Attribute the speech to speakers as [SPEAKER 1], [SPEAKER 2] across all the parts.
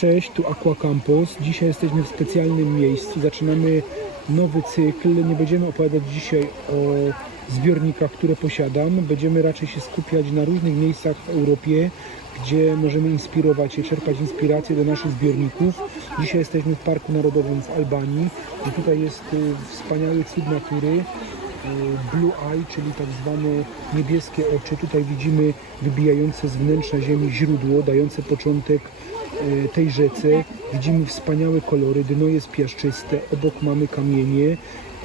[SPEAKER 1] Cześć, tu Aqua Campus. Dzisiaj jesteśmy w specjalnym miejscu. Zaczynamy nowy cykl. Nie będziemy opowiadać dzisiaj o zbiornikach, które posiadam. Będziemy raczej się skupiać na różnych miejscach w Europie, gdzie możemy inspirować się, czerpać inspirację do naszych zbiorników. Dzisiaj jesteśmy w Parku Narodowym w Albanii i tutaj jest y, wspaniały cud natury. Y, Blue Eye, czyli tak zwane niebieskie oczy. Tutaj widzimy wybijające z wnętrza ziemi źródło, dające początek e, tej rzece. Widzimy wspaniałe kolory, dno jest piaszczyste, obok mamy kamienie.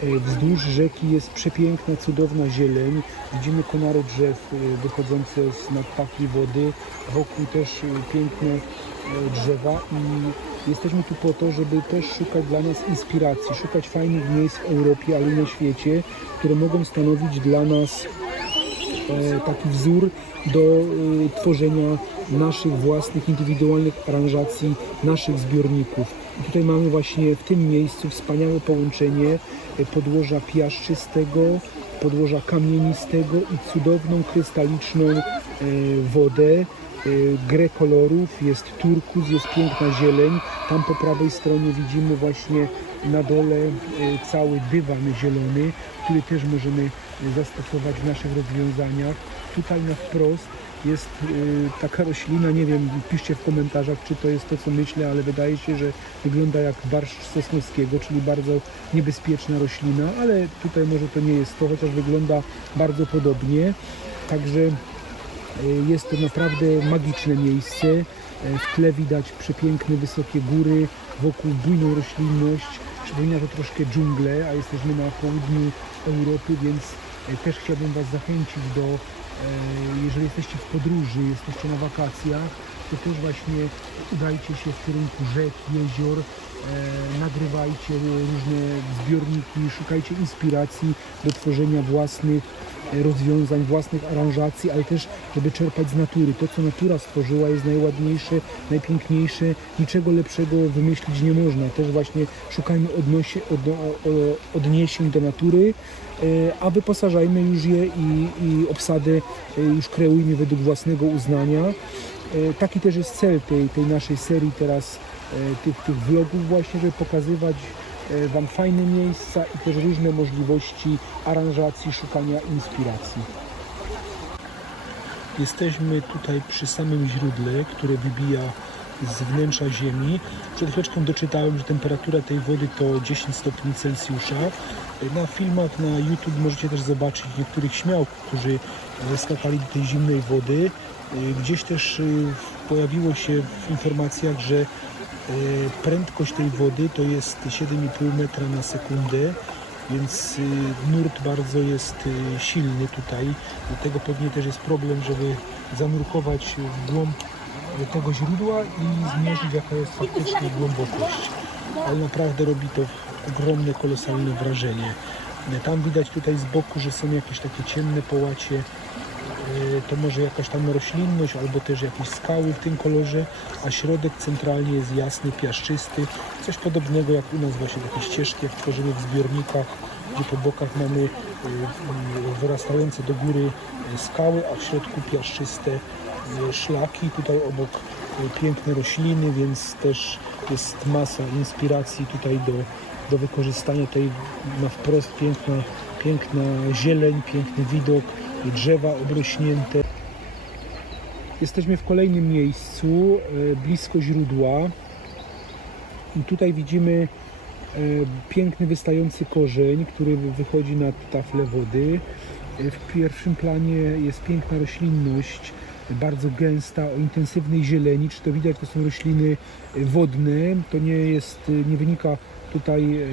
[SPEAKER 1] E, Wzdłuż rzeki jest przepiękna, cudowna zieleń. Widzimy konary drzew e, wychodzące z nad tafli wody. Wokół też e, piękne drzewa i jesteśmy tu po to, żeby też szukać dla nas inspiracji, szukać fajnych miejsc w Europie, ale i na świecie, które mogą stanowić dla nas taki wzór do tworzenia naszych własnych, indywidualnych aranżacji, naszych zbiorników. I tutaj mamy właśnie w tym miejscu wspaniałe połączenie podłoża piaszczystego, podłoża kamienistego i cudowną, krystaliczną e, wodę. E, Grę kolorów, jest turkus, jest piękna zieleń. Tam po prawej stronie widzimy właśnie na dole e, cały dywan zielony, który też możemy zastosować w naszych rozwiązaniach. Tutaj na wprost jest e, taka roślina, nie wiem, piszcie w komentarzach, czy to jest to, co myślę, ale wydaje się, że wygląda jak barszcz sosnowskiego, czyli bardzo niebezpieczna roślina, ale tutaj może to nie jest to, chociaż wygląda bardzo podobnie. Także E, jest to naprawdę magiczne miejsce. E, W tle widać przepiękne, wysokie góry, wokół bujną roślinność. Przypomina to troszkę dżunglę, a jesteśmy na południu Europy, więc też chciałbym Was zachęcić do, jeżeli jesteście w podróży, jesteście na wakacjach, to też właśnie udajcie się w kierunku rzek, jezior, e, nagrywajcie różne zbiorniki, szukajcie inspiracji do tworzenia własnych e, rozwiązań, własnych aranżacji, ale też, żeby czerpać z natury. To, co natura stworzyła, jest najładniejsze, najpiękniejsze. Niczego lepszego wymyślić nie można. Też właśnie szukajmy odniesień do natury, e, a wyposażajmy już je i, i obsadę już kreujmy według własnego uznania. E, Taki też jest cel tej, tej naszej serii teraz, e, tych, tych vlogów właśnie, żeby pokazywać e, Wam fajne miejsca i też różne możliwości aranżacji, szukania inspiracji. Jesteśmy tutaj przy samym źródle, które wybija z wnętrza ziemi. Przed chwileczką doczytałem, że temperatura tej wody to 10 stopni Celsjusza. Na filmach na YouTube możecie też zobaczyć niektórych śmiałków, którzy e, skakali do tej zimnej wody. E, Gdzieś też e, pojawiło się w informacjach, że prędkość tej wody to jest 7,5 metra na sekundę, więc nurt bardzo jest silny tutaj. Dlatego pewnie też jest problem, żeby zanurkować w głąb tego źródła i zmierzyć jaka jest faktycznie głębokość. Ale naprawdę robi to ogromne, kolosalne wrażenie. Tam widać tutaj z boku, że są jakieś takie ciemne połacie Y, to może jakaś tam roślinność albo też jakieś skały w tym kolorze, a środek centralnie jest jasny, piaszczysty, coś podobnego jak u nas właśnie takie ścieżki, jak tworzymy w zbiornikach, gdzie po bokach mamy y, y, wyrastające do góry skały, a w środku piaszczyste szlaki, tutaj obok y, piękne rośliny, więc też jest masa inspiracji tutaj do, do wykorzystania tej na wprost piękna, piękna zieleń, piękny widok, drzewa obrośnięte. Jesteśmy w kolejnym miejscu, e, blisko źródła. I tutaj widzimy e, piękny wystający korzeń, który wychodzi nad taflę wody. E, W pierwszym planie jest piękna roślinność, bardzo gęsta, o intensywnej zieleni. Czy to widać, to są rośliny wodne. To nie jest, nie wynika tutaj, e,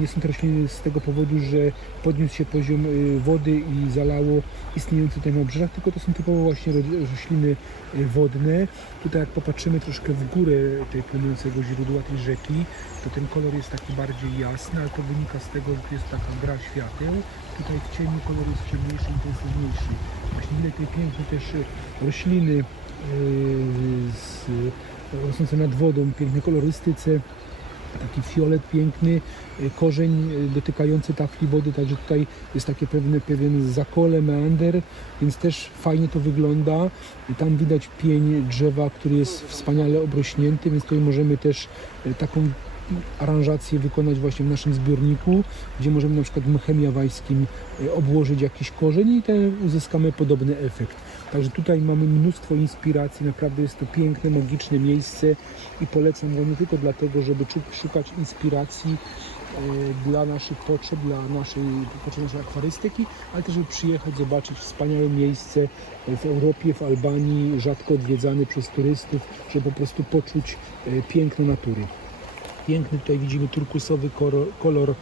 [SPEAKER 1] nie są rośliny z tego powodu, że podniósł się poziom e, wody i zalało istniejące tutaj na obrzeżach, tylko to są typowo właśnie ro- rośliny e, wodne. Tutaj jak popatrzymy troszkę w górę tej płynącego źródła, tej rzeki, to ten kolor jest taki bardziej jasny, ale to wynika z tego, że tu jest taka gra świateł. Tutaj w cieniu kolor jest ciemniejszy, intensywniejszy. Właśnie widać piękne też rośliny z, rosnące nad wodą, piękne kolorystyce. Taki fiolet piękny, y, korzeń y, dotykający tafli wody, także tutaj jest takie pewne, pewien zakole, meander, więc też fajnie to wygląda. Tam widać pień drzewa, który jest wspaniale obrośnięty, więc tutaj możemy też y, taką aranżację wykonać właśnie w naszym zbiorniku, gdzie możemy na przykład mchem jawańskim y, obłożyć jakiś korzeń i ten uzyskamy podobny efekt. Także tutaj mamy mnóstwo inspiracji, naprawdę jest to piękne, magiczne miejsce i polecam go nie tylko dlatego, żeby szukać inspiracji e, dla naszych potrzeb, dla naszej potrzeb naszej akwarystyki, ale też żeby przyjechać, zobaczyć wspaniałe miejsce w Europie, w Albanii, rzadko odwiedzane przez turystów, żeby po prostu poczuć e, piękno natury. Piękny tutaj widzimy turkusowy kolor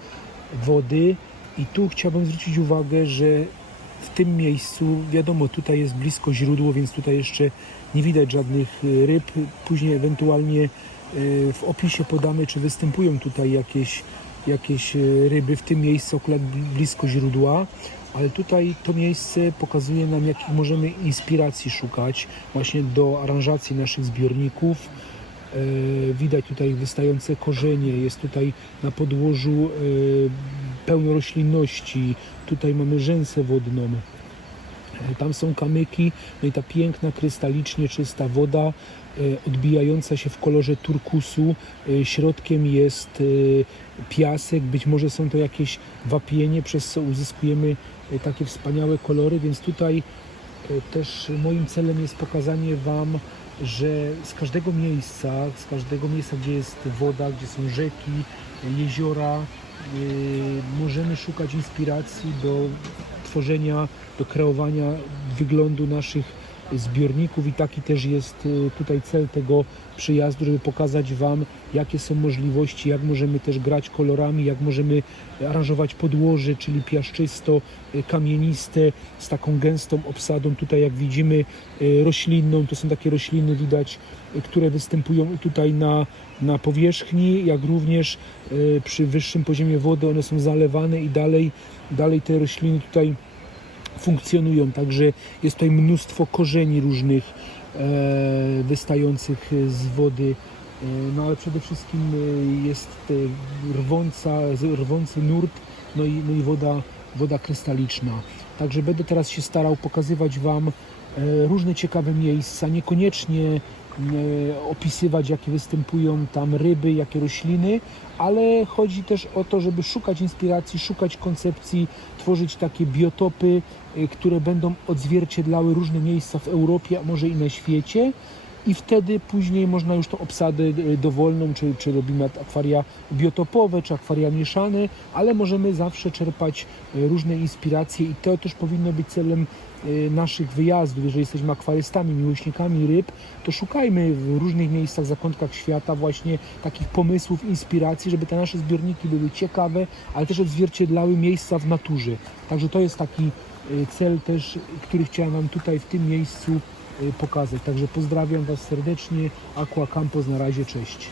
[SPEAKER 1] wody i tu chciałbym zwrócić uwagę, że w tym miejscu, wiadomo, tutaj jest blisko źródło, więc tutaj jeszcze nie widać żadnych y, ryb. Później ewentualnie y, w opisie podamy, czy występują tutaj jakieś, jakieś y, ryby w tym miejscu, akurat bli- blisko źródła. Ale tutaj to miejsce pokazuje nam, jakich możemy inspiracji szukać właśnie do aranżacji naszych zbiorników. Widać tutaj wystające korzenie, jest tutaj na podłożu pełno roślinności, tutaj mamy rzęsę wodną, E, tam są kamyki, no i ta piękna, krystalicznie czysta woda, e, odbijająca się w kolorze turkusu. E, Środkiem jest piasek, być może są to jakieś wapienie, przez co uzyskujemy takie wspaniałe kolory, więc tutaj też moim celem jest pokazanie Wam, że z każdego miejsca, z każdego miejsca, gdzie jest woda, gdzie są rzeki, jeziora, yy, możemy szukać inspiracji do tworzenia, do kreowania wyglądu naszych zbiorników i taki też jest y, tutaj cel tego przyjazdu, żeby pokazać Wam, jakie są możliwości, jak możemy też grać kolorami, jak możemy aranżować podłoże, czyli piaszczysto, y, kamieniste, z taką gęstą obsadą. Tutaj jak widzimy y, roślinną, to są takie rośliny widać, które występują tutaj na, na powierzchni, jak również przy wyższym poziomie wody one są zalewane i dalej, dalej te rośliny tutaj funkcjonują. Także jest tutaj mnóstwo korzeni różnych e, wystających z wody. E, no ale przede wszystkim e, jest rwąca, rwący nurt, no i, no i woda, woda krystaliczna. Także będę teraz się starał pokazywać Wam różne ciekawe miejsca, niekoniecznie opisywać, jakie występują tam ryby, jakie rośliny, ale chodzi też o to, żeby szukać inspiracji, szukać koncepcji, tworzyć takie biotopy, y, które będą odzwierciedlały różne miejsca w Europie, a może i na świecie. I wtedy później można już tą obsadę y, dowolną, czy, czy robimy akwaria biotopowe, czy akwaria mieszane, ale możemy zawsze czerpać y, różne inspiracje i to też powinno być celem y, naszych wyjazdów. Jeżeli jesteśmy akwarystami, miłośnikami ryb, to szukajmy w różnych miejscach, zakątkach świata właśnie takich pomysłów, inspiracji, żeby te nasze zbiorniki były ciekawe, ale też odzwierciedlały miejsca w naturze. Także to jest taki cel też, który chciałem Wam tutaj w tym miejscu pokazać. Także pozdrawiam Was serdecznie. Aqua Campos na razie, cześć.